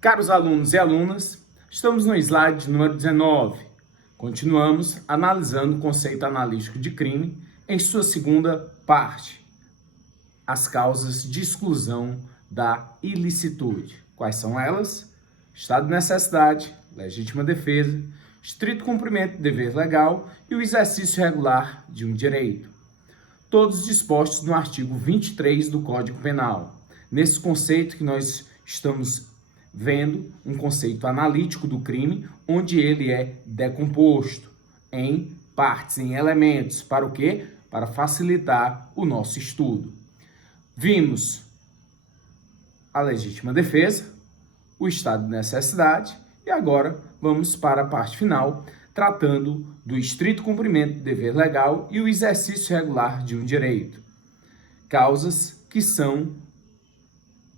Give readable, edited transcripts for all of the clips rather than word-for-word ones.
Caros alunos e alunas, estamos no slide número 19. Continuamos analisando o conceito analítico de crime em sua segunda parte, as causas de exclusão da ilicitude. Quais são elas? Estado de necessidade, legítima defesa, estrito cumprimento do dever legal e o exercício regular de um direito. Todos dispostos no artigo 23 do Código Penal. Nesse conceito que nós estamos vendo, um conceito analítico do crime, onde ele é decomposto em partes, em elementos. Para o quê? Para facilitar o nosso estudo. Vimos a legítima defesa, o estado de necessidade e agora vamos para a parte final, tratando do estrito cumprimento do dever legal e o exercício regular de um direito. Causas que são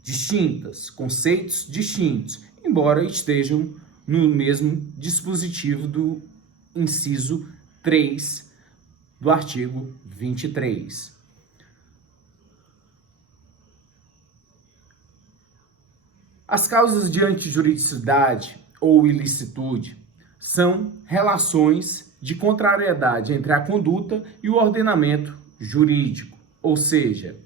distintas, conceitos distintos, embora estejam no mesmo dispositivo do inciso 3 do artigo 23. As causas de antijuridicidade ou ilicitude são relações de contrariedade entre a conduta e o ordenamento jurídico, ou seja,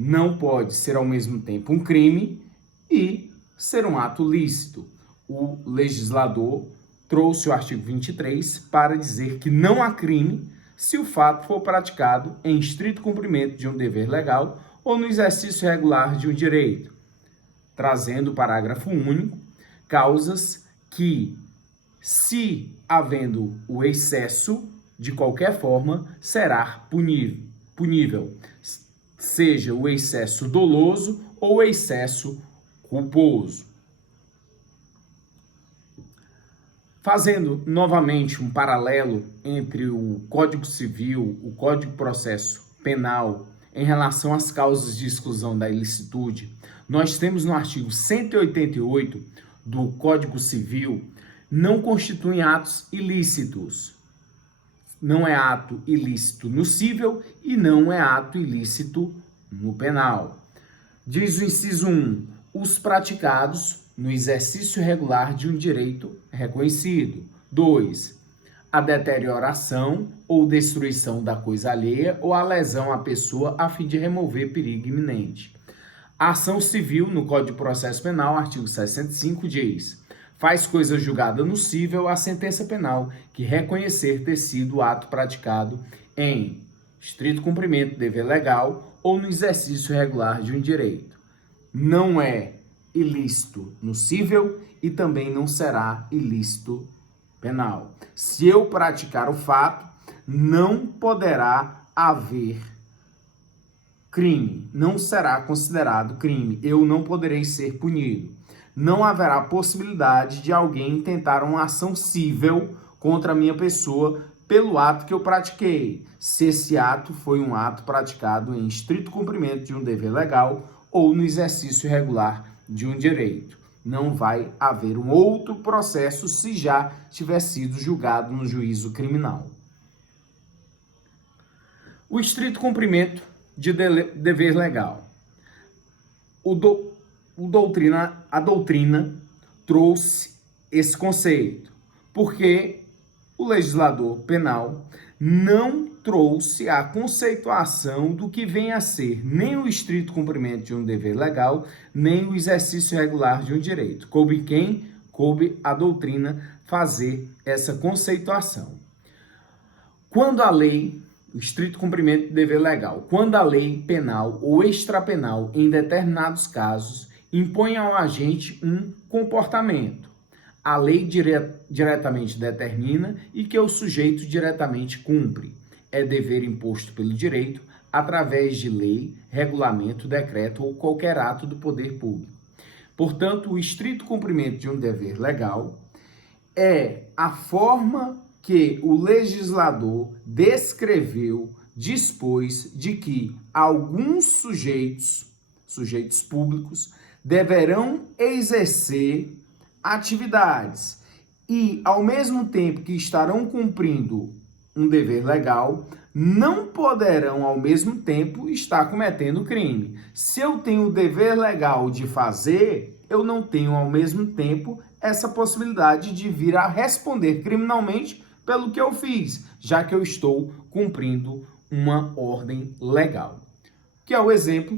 não pode ser ao mesmo tempo um crime e ser um ato lícito. O legislador trouxe o artigo 23 para dizer que não há crime se o fato for praticado em estrito cumprimento de um dever legal ou no exercício regular de um direito, trazendo o parágrafo único, causas que, se havendo o excesso, de qualquer forma, será punível, seja o excesso doloso ou o excesso culposo. Fazendo novamente um paralelo entre o Código Civil, o Código de Processo Penal, em relação às causas de exclusão da ilicitude, nós temos no artigo 188 do Código Civil, não constituem atos ilícitos. Não é ato ilícito no cível e não é ato ilícito no penal. Diz o inciso 1, os praticados no exercício regular de um direito reconhecido. 2, a deterioração ou destruição da coisa alheia ou a lesão à pessoa a fim de remover perigo iminente. A ação civil no Código de Processo Penal, artigo 65, diz: faz coisa julgada no cível a sentença penal que reconhecer ter sido o ato praticado em estrito cumprimento do dever legal ou no exercício regular de um direito. Não é ilícito no cível e também não será ilícito penal. Se eu praticar o fato, não poderá haver crime, não será considerado crime, eu não poderei ser punido. Não haverá possibilidade de alguém tentar uma ação cível contra a minha pessoa pelo ato que eu pratiquei, se esse ato foi um ato praticado em estrito cumprimento de um dever legal ou no exercício regular de um direito. Não vai haver um outro processo se já tiver sido julgado no juízo criminal. O estrito cumprimento de dever legal. A doutrina trouxe esse conceito, porque o legislador penal não trouxe a conceituação do que vem a ser nem o estrito cumprimento de um dever legal, nem o exercício regular de um direito. Coube quem? Coube a doutrina fazer essa conceituação. Quando a lei, o estrito cumprimento do dever legal, quando a lei penal ou extrapenal, em determinados casos, impõe ao agente um comportamento, a lei diretamente determina e que o sujeito diretamente cumpre. É dever imposto pelo direito através de lei, regulamento, decreto ou qualquer ato do poder público. Portanto, o estrito cumprimento de um dever legal é a forma que o legislador descreveu, dispôs de que alguns sujeitos públicos, deverão exercer atividades e, ao mesmo tempo que estarão cumprindo um dever legal, não poderão ao mesmo tempo estar cometendo crime. Se eu tenho o dever legal de fazer, eu não tenho ao mesmo tempo essa possibilidade de vir a responder criminalmente pelo que eu fiz, já que eu estou cumprindo uma ordem legal. Que é o exemplo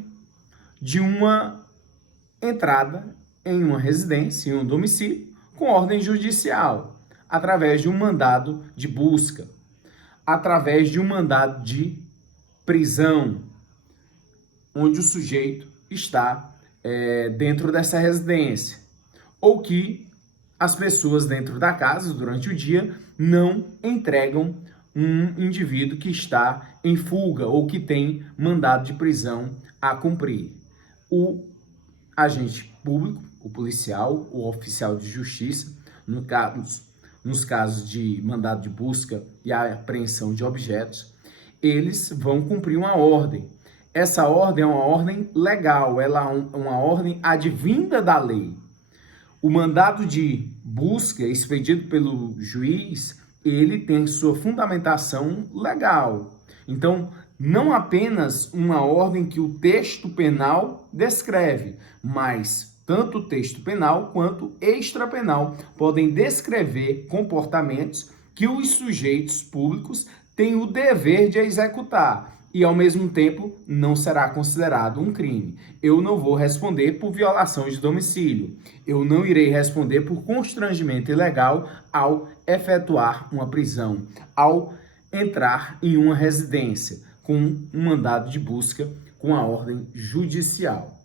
de uma entrada em uma residência, em um domicílio, com ordem judicial, através de um mandado de busca, através de um mandado de prisão, onde o sujeito está dentro dessa residência, ou que as pessoas dentro da casa, durante o dia, não entregam um indivíduo que está em fuga ou que tem mandado de prisão a cumprir. O agente público, o policial, o oficial de justiça, nos casos de mandado de busca e apreensão de objetos, eles vão cumprir uma ordem. Essa ordem é uma ordem legal, ela é uma ordem advinda da lei. O mandado de busca expedido pelo juiz, ele tem sua fundamentação legal. Então, não apenas uma ordem que o texto penal descreve, mas tanto o texto penal quanto extrapenal podem descrever comportamentos que os sujeitos públicos têm o dever de executar e, ao mesmo tempo, não será considerado um crime. Eu não vou responder por violação de domicílio. Eu não irei responder por constrangimento ilegal ao efetuar uma prisão, ao entrar em uma residência com um mandado de busca com a ordem judicial.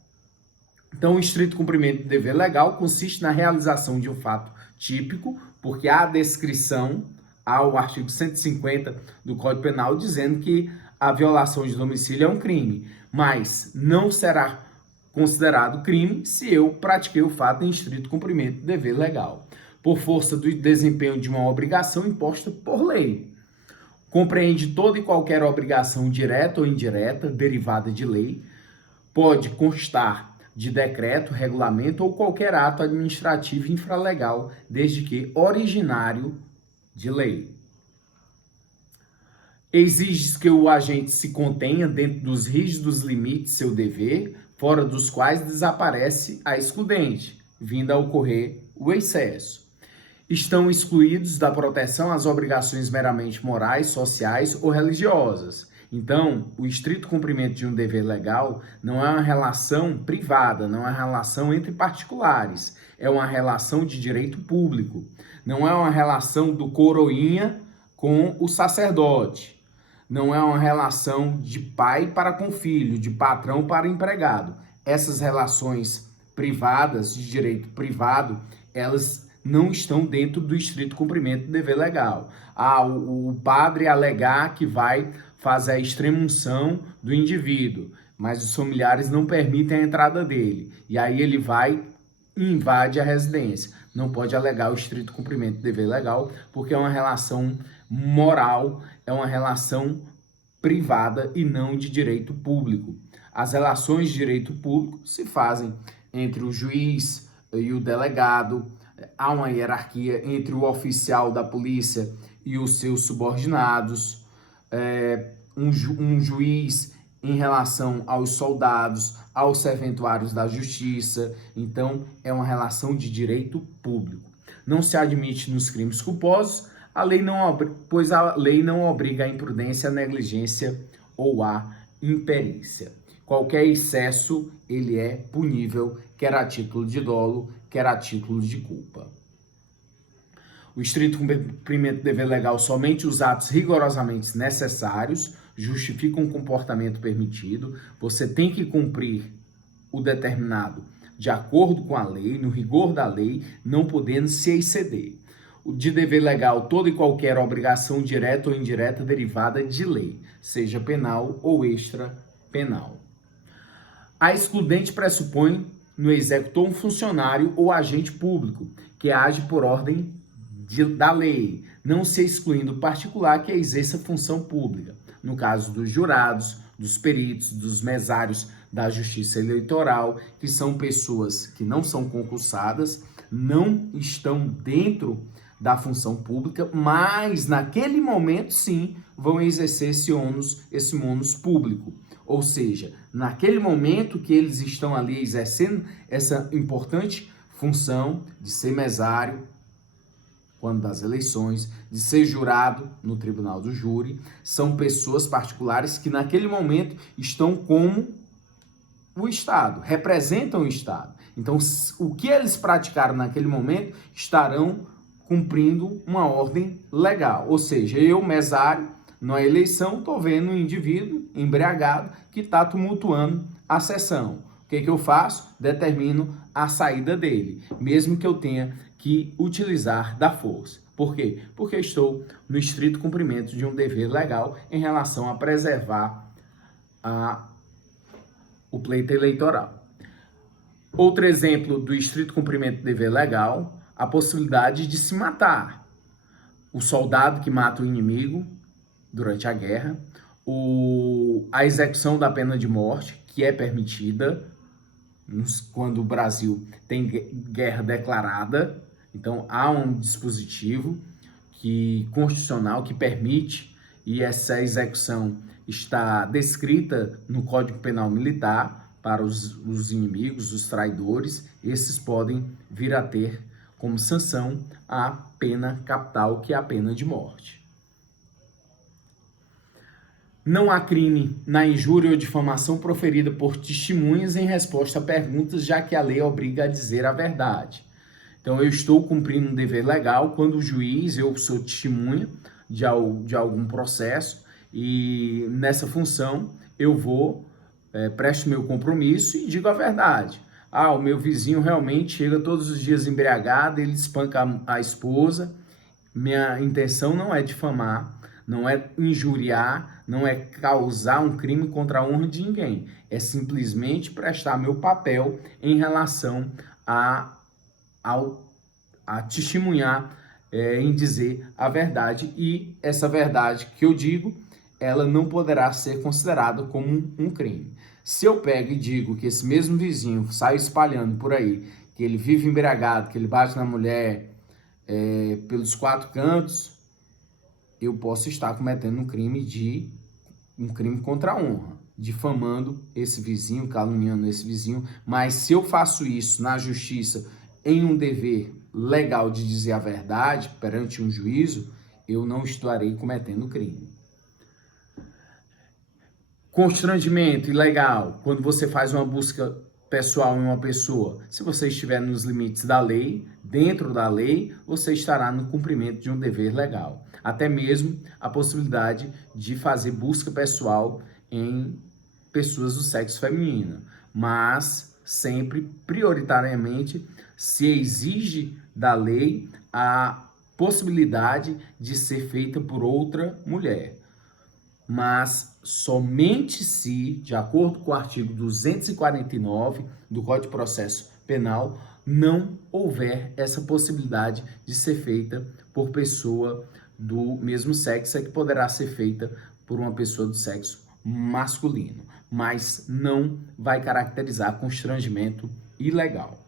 Então, o estrito cumprimento do dever legal consiste na realização de um fato típico, porque há descrição ao artigo 150 do Código Penal dizendo que a violação de domicílio é um crime, mas não será considerado crime se eu pratiquei o fato em estrito cumprimento do dever legal, por força do desempenho de uma obrigação imposta por lei. Compreende toda e qualquer obrigação direta ou indireta, derivada de lei, pode constar de decreto, regulamento ou qualquer ato administrativo infralegal, desde que originário de lei. Exige que o agente se contenha dentro dos rígidos limites de seu dever, fora dos quais desaparece a excludente, vindo a ocorrer o excesso. Estão excluídos da proteção as obrigações meramente morais, sociais ou religiosas. Então, o estrito cumprimento de um dever legal não é uma relação privada, não é uma relação entre particulares, é uma relação de direito público. Não é uma relação do coroinha com o sacerdote. Não é uma relação de pai para com filho, de patrão para empregado. Essas relações privadas, de direito privado, elas não estão dentro do estrito cumprimento do dever legal. O padre alegar que vai fazer a extrema-unção do indivíduo, mas os familiares não permitem a entrada dele. E aí ele vai e invade a residência. Não pode alegar o estrito cumprimento do dever legal, porque é uma relação moral, é uma relação privada e não de direito público. As relações de direito público se fazem entre o juiz e o delegado, há uma hierarquia entre o oficial da polícia e os seus subordinados, um juiz em relação aos soldados, aos serventuários da justiça. Então, é uma relação de direito público. Não se admite nos crimes culposos, pois a lei não obriga a imprudência, a negligência ou a imperícia. Qualquer excesso, ele é punível, quer a título de dolo, quer a título de culpa. O estrito cumprimento do dever legal, somente os atos rigorosamente necessários justificam um comportamento permitido. Você tem que cumprir o determinado de acordo com a lei, no rigor da lei, não podendo se exceder. O de dever legal, toda e qualquer obrigação direta ou indireta derivada de lei, seja penal ou extra-penal. A excludente pressupõe no executor um funcionário ou agente público que age por ordem da lei, não se excluindo particular que exerça função pública. No caso dos jurados, dos peritos, dos mesários da Justiça Eleitoral, que são pessoas que não são concursadas, não estão dentro da função pública, mas naquele momento sim vão exercer esse ônus público. Ou seja, naquele momento que eles estão ali exercendo essa importante função de ser mesário, quando das eleições, de ser jurado no tribunal do júri, são pessoas particulares que naquele momento estão como o Estado, representam o Estado. Então, o que eles praticaram naquele momento estarão cumprindo uma ordem legal. Ou seja, eu, mesário, na eleição, estou vendo um indivíduo embriagado que está tumultuando a sessão. O que eu faço? Determino a saída dele, mesmo que eu tenha que utilizar da força. Por quê? Porque estou no estrito cumprimento de um dever legal em relação a preservar o pleito eleitoral. Outro exemplo do estrito cumprimento do dever legal, a possibilidade de se matar. O soldado que mata o inimigo durante a guerra, a execução da pena de morte, que é permitida quando o Brasil tem guerra declarada. Então, há um dispositivo constitucional que permite, e essa execução está descrita no Código Penal Militar para os inimigos, os traidores. Esses podem vir a ter como sanção a pena capital, que é a pena de morte. Não há crime na injúria ou difamação proferida por testemunhas em resposta a perguntas, já que a lei obriga a dizer a verdade. Então, eu estou cumprindo um dever legal quando o juiz, eu sou testemunha de algum processo, e nessa função eu presto meu compromisso e digo a verdade. O meu vizinho realmente chega todos os dias embriagado, ele espanca a esposa. Minha intenção não é difamar, não é injuriar, não é causar um crime contra a honra de ninguém. É simplesmente prestar meu papel em relação a testemunhar, em dizer a verdade. E essa verdade que eu digo, ela não poderá ser considerada como um crime. Se eu pego e digo que esse mesmo vizinho sai espalhando por aí, que ele vive embriagado, que ele bate na mulher pelos quatro cantos, eu posso estar cometendo um crime contra a honra, difamando esse vizinho, caluniando esse vizinho. Mas se eu faço isso na justiça, em um dever legal de dizer a verdade perante um juízo, eu não estarei cometendo crime. Constrangimento ilegal, quando você faz uma busca pessoal em uma pessoa, se você estiver nos limites da lei, dentro da lei, você estará no cumprimento de um dever legal. Até mesmo a possibilidade de fazer busca pessoal em pessoas do sexo feminino, mas sempre, prioritariamente, se exige da lei a possibilidade de ser feita por outra mulher. Mas somente se, de acordo com o artigo 249 do Código de Processo Penal, não houver essa possibilidade de ser feita por pessoa do mesmo sexo, que poderá ser feita por uma pessoa do sexo masculino, mas não vai caracterizar constrangimento ilegal.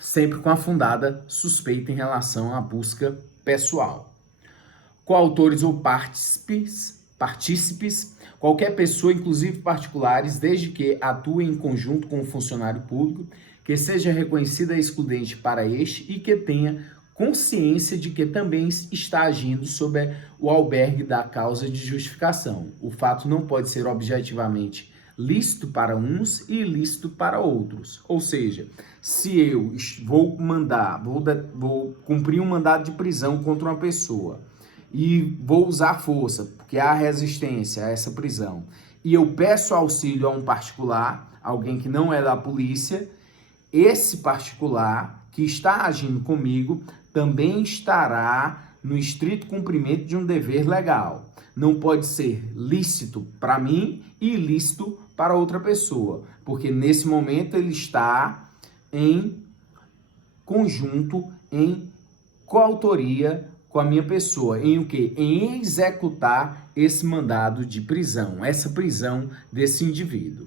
Sempre com a fundada suspeita em relação à busca pessoal. Coautores ou partícipes, qualquer pessoa, inclusive particulares, desde que atuem em conjunto com o funcionário público, que seja reconhecida excludente para este e que tenha consciência de que também está agindo sob o albergue da causa de justificação. O fato não pode ser objetivamente lícito para uns e ilícito para outros. Ou seja, se eu vou cumprir um mandado de prisão contra uma pessoa e vou usar força, porque há resistência a essa prisão, e eu peço auxílio a um particular, alguém que não é da polícia, esse particular que está agindo comigo também estará no estrito cumprimento de um dever legal. Não pode ser lícito para mim e ilícito para outra pessoa, porque nesse momento ele está em conjunto, em coautoria com a minha pessoa, em o quê? Em executar esse mandado de prisão, essa prisão desse indivíduo.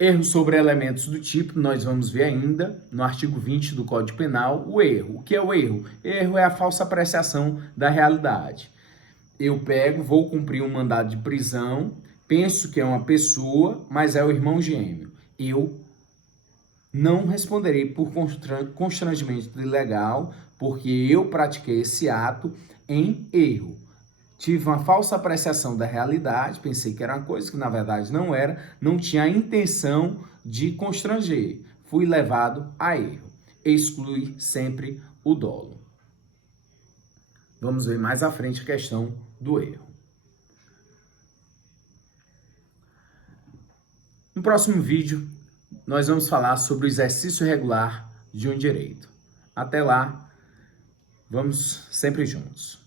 Erros sobre elementos do tipo, nós vamos ver ainda no artigo 20 do Código Penal o erro. O que é o erro? Erro é a falsa apreciação da realidade. Eu vou cumprir um mandado de prisão, penso que é uma pessoa, mas é o irmão gêmeo. Eu não responderei por constrangimento ilegal, porque eu pratiquei esse ato em erro. Tive uma falsa apreciação da realidade, pensei que era uma coisa que na verdade não era, não tinha a intenção de constranger. Fui levado a erro. Exclui sempre o dolo. Vamos ver mais à frente a questão do erro. No próximo vídeo, nós vamos falar sobre o exercício regular de um direito. Até lá, vamos sempre juntos.